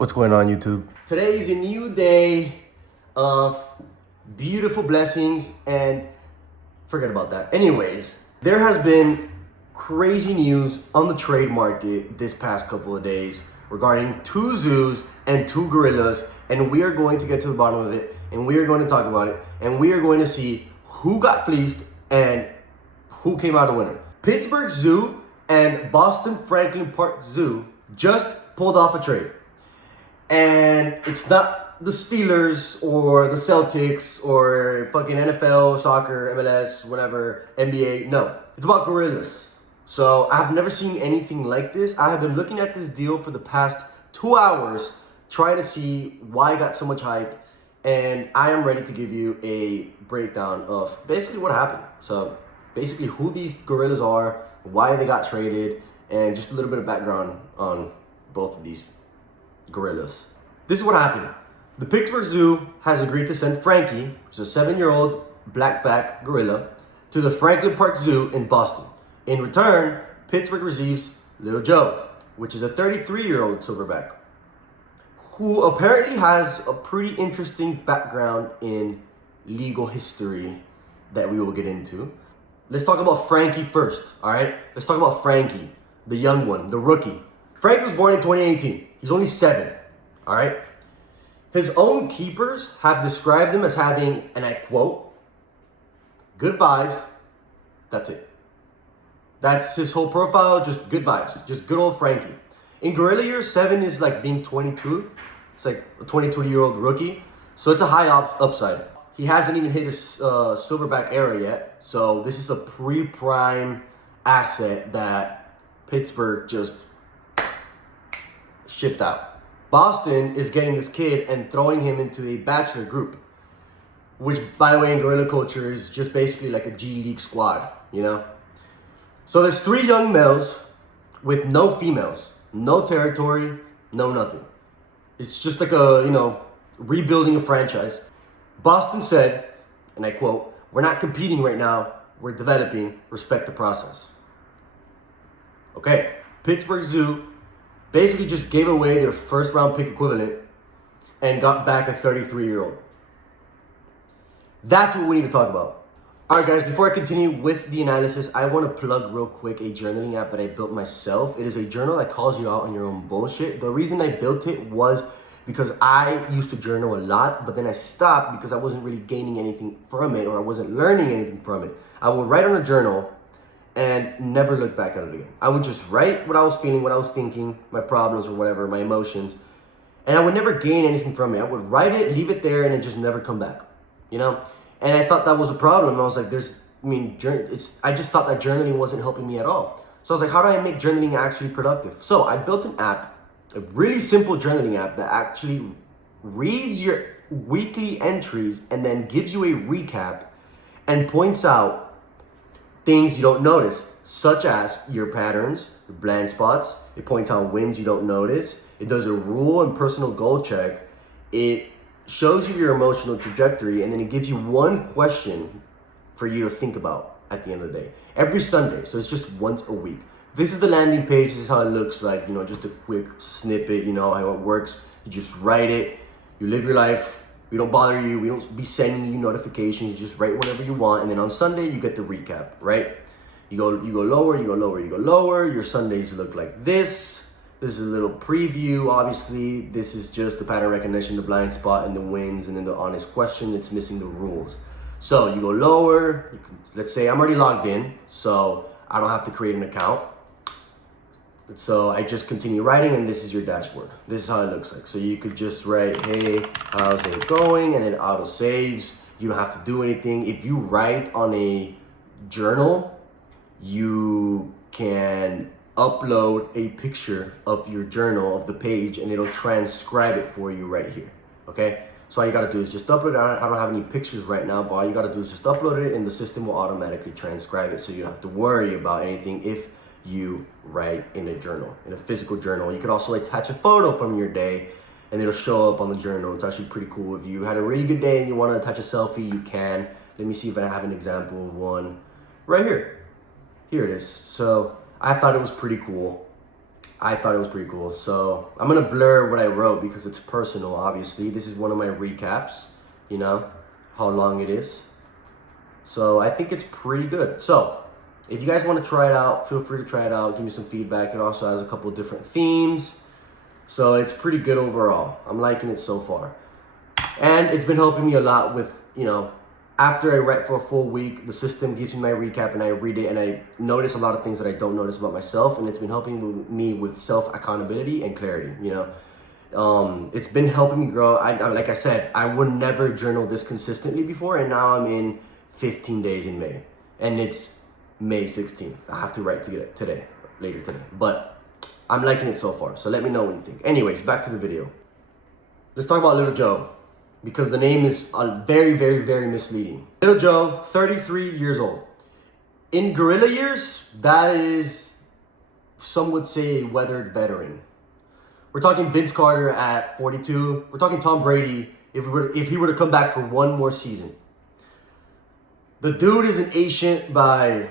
What's going on, YouTube? Today is a new day of beautiful blessings and forget about that. Anyways, there has been crazy news on the trade market this past couple of days regarding 2 zoos and 2 gorillas, and we are going to get to the bottom of it, and we are going to talk about it, and we are going to see who got fleeced and who came out a winner. Pittsburgh Zoo and Boston Franklin Park Zoo just pulled off a trade. And it's not the Steelers or the Celtics or fucking NFL, soccer, MLS, whatever, NBA. No, it's about gorillas. So I've never seen anything like this. I have been looking at this deal for the past 2 hours, trying to see why it got so much hype. And I am ready to give you a breakdown of basically what happened. So basically who these gorillas are, why they got traded, and just a little bit of background on both of these gorillas. This is what happened. The Pittsburgh Zoo has agreed to send Frankie, which is a 7-year-old blackback gorilla, to the Franklin Park Zoo in Boston. In return, Pittsburgh receives Little Joe, which is a 33-year-old silverback, who apparently has a pretty interesting background in legal history that we will get into. Let's talk about Frankie first, all right? Let's talk about Frankie, the young one, the rookie. Frankie was born in 2018. He's only 7, all right? His own keepers have described him as having, and I quote, good vibes, that's it. That's his whole profile, just good vibes, just good old Frankie. In gorilla years, 7 is like being 22. It's like a 22-year-old rookie. So it's a high upside. He hasn't even hit his silverback era yet. So this is a pre-prime asset that Pittsburgh just shipped out. Boston is getting this kid and throwing him into a bachelor group, which, by the way, in gorilla culture is just basically like a G League squad, you know? So there's 3 young males with no females, no territory, no nothing. It's just like a, rebuilding a franchise. Boston said, and I quote, "We're not competing right now, we're developing, respect the process." Okay, Pittsburgh Zoo basically just gave away their first round pick equivalent and got back a 33-year-old. That's what we need to talk about. All right, guys, before I continue with the analysis, I want to plug real quick a journaling app that I built myself. It is a journal that calls you out on your own bullshit. The reason I built it was because I used to journal a lot, but then I stopped because I wasn't really gaining anything from it, or I wasn't learning anything from it. I would write on a journal and never look back at it again. I would just write what I was feeling, what I was thinking, my problems or whatever, my emotions, and I would never gain anything from it. I would write it, leave it there, and it just never come back, And I thought that was a problem. I was like, I just thought that journaling wasn't helping me at all. So I was like, how do I make journaling actually productive? So I built an app, a really simple journaling app that actually reads your weekly entries and then gives you a recap and points out things you don't notice, such as your patterns, your blind spots. It points out wins you don't notice. It does a rule and personal goal check. It shows you your emotional trajectory, and then it gives you one question for you to think about at the end of the day. Every Sunday, so it's just once a week. This is the landing page, this is how it looks like, just a quick snippet, how it works. You just write it, you live your life, we don't bother you, we don't be sending you notifications, you just write whatever you want, and then on Sunday, you get the recap, right? You go lower, you go lower, you go lower, your Sundays look like this. This is a little preview, obviously. This is just the pattern recognition, the blind spot, and the wins, and then the honest question. It's missing the rules. So you go lower. Let's say I'm already logged in, so I don't have to create an account. So I just continue writing, and this is your dashboard. This is how it looks like. So you could just write, hey, how's it going? And it auto saves. You don't have to do anything. If you write on a journal, you can upload a picture of your journal, of the page, and it'll transcribe it for you right here, okay? So all you gotta do is just upload it. I don't have any pictures right now, but all you gotta do is just upload it, and the system will automatically transcribe it, so you don't have to worry about anything if you write in a journal, in a physical journal. You could also attach a photo from your day, and it'll show up on the journal. It's actually pretty cool. If you had a really good day and you wanna attach a selfie, you can. Let me see if I have an example of one right here. Here it is. So I thought it was pretty cool. I thought it was pretty cool. So I'm gonna blur what I wrote because it's personal, obviously. This is one of my recaps, you know, how long it is. So I think it's pretty good. So if you guys want to try it out, feel free to try it out. Give me some feedback. It also has a couple of different themes. So it's pretty good overall. I'm liking it so far. And it's been helping me a lot with, you know, after I write for a full week, the system gives me my recap and I read it and I notice a lot of things that I don't notice about myself. And it's been helping me with self-accountability and clarity, you know. It's been helping me grow. Like I said, I would never journal this consistently before. And now I'm in 15 days in May. And it's May 16th. I have to write later today. But I'm liking it so far. So let me know what you think. Anyways, back to the video. Let's talk about Little Joe, because the name is very, very, very misleading. Little Joe, 33 years old. In gorilla years, that is, some would say, a weathered veteran. We're talking Vince Carter at 42. We're talking Tom Brady if he were to come back for one more season. The dude is an ancient by,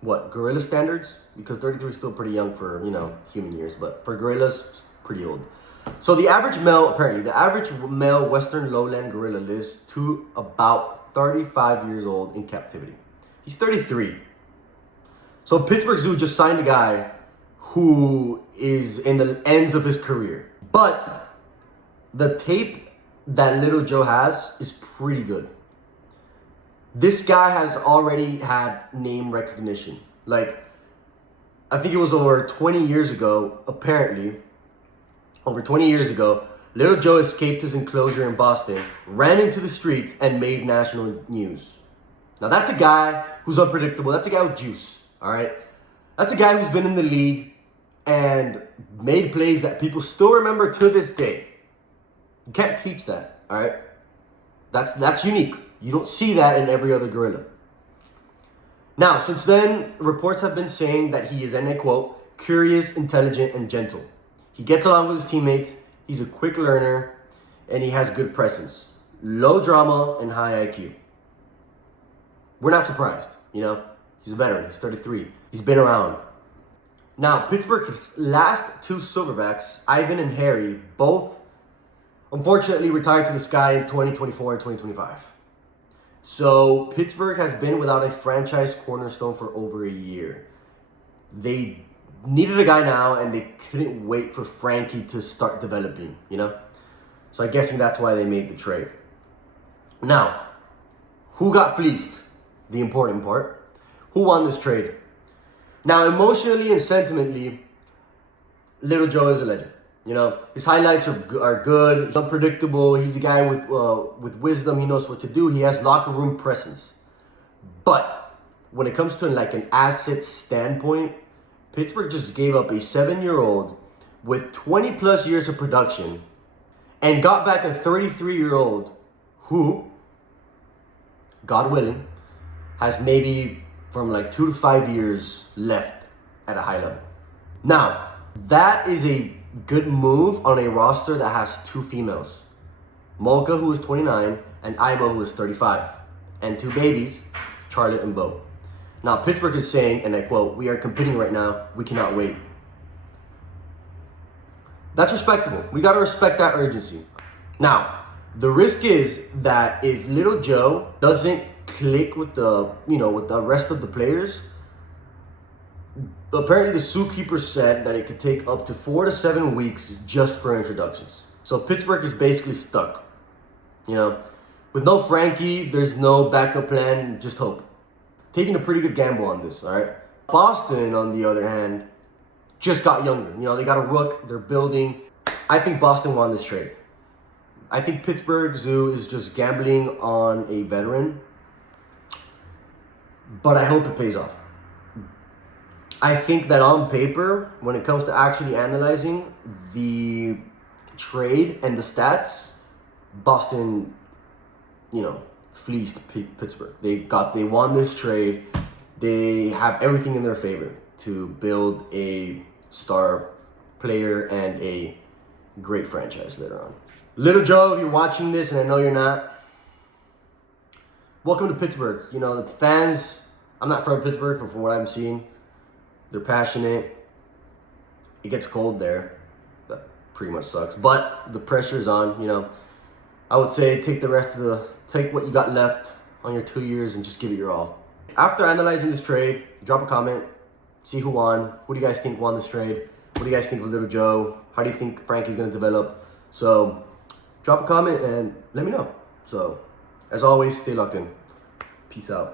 what, gorilla standards? Because 33 is still pretty young for, you know, human years, but for gorillas, pretty old. So the average male Western lowland gorilla lives to about 35 years old in captivity. He's 33. So Pittsburgh Zoo just signed a guy who is in the ends of his career. But the tape that Little Joe has is pretty good. This guy has already had name recognition. Like, I think it was over 20 years ago, apparently. Over 20 years ago, Little Joe escaped his enclosure in Boston, ran into the streets, and made national news. Now, that's a guy who's unpredictable. That's a guy with juice, all right? That's a guy who's been in the league and made plays that people still remember to this day. You can't teach that, all right? That's unique. You don't see that in every other gorilla. Now, since then, reports have been saying that he is, and I quote, curious, intelligent, and gentle. He gets along with his teammates, he's a quick learner, and he has good presence. Low drama and high IQ. We're not surprised, you know? He's a veteran, he's 33. He's been around. Now, Pittsburgh's last two silverbacks, Ivan and Harry, both unfortunately retired to the sky in 2024 and 2025. So Pittsburgh has been without a franchise cornerstone for over a year. They needed a guy now, and they couldn't wait for Frankie to start developing, you know? So I'm guessing that's why they made the trade. Now, who got fleeced? The important part. Who won this trade? Now, emotionally and sentimentally, Little Joe is a legend. You know, his highlights are good. He's unpredictable. He's a guy with wisdom. He knows what to do. He has locker room presence. But when it comes to like an asset standpoint, Pittsburgh just gave up a 7-year-old with 20 plus years of production and got back a 33-year-old who, God willing, has maybe from like 2 to 5 years left at a high level. Now, that is a good move on a roster that has 2 females. Moka, who is 29, and Ibo, who is 35. And 2 babies, Charlotte and Bo. Now, Pittsburgh is saying, and I quote, "We are competing right now. We cannot wait." That's respectable. We got to respect that urgency. Now, the risk is that if Little Joe doesn't click with the rest of the players, apparently the zookeeper said that it could take up to 4 to 7 weeks just for introductions. So Pittsburgh is basically stuck. You know, with no Frankie, there's no backup plan, just hope. Taking a pretty good gamble on this, all right? Boston, on the other hand, just got younger. You know, they got a rook, they're building. I think Boston won this trade. I think Pittsburgh Zoo is just gambling on a veteran, but I hope it pays off. I think that on paper, when it comes to actually analyzing the trade and the stats, Boston, you know, fleeced Pittsburgh. They won this trade. They have everything in their favor to build a star player and a great franchise later on. Little Joe, if you're watching this, and I know you're not, welcome to Pittsburgh. You know, the fans, I'm not from Pittsburgh, but from what I'm seeing, they're passionate. it gets cold there. That pretty much sucks. But the pressure is on, you know. I would say take what you got left on your 2 years and just give it your all. After analyzing this trade, drop a comment, see who won. Who do you guys think won this trade? What do you guys think of Little Joe? How do you think Frankie's gonna develop? So drop a comment and let me know. So as always, stay locked in. Peace out.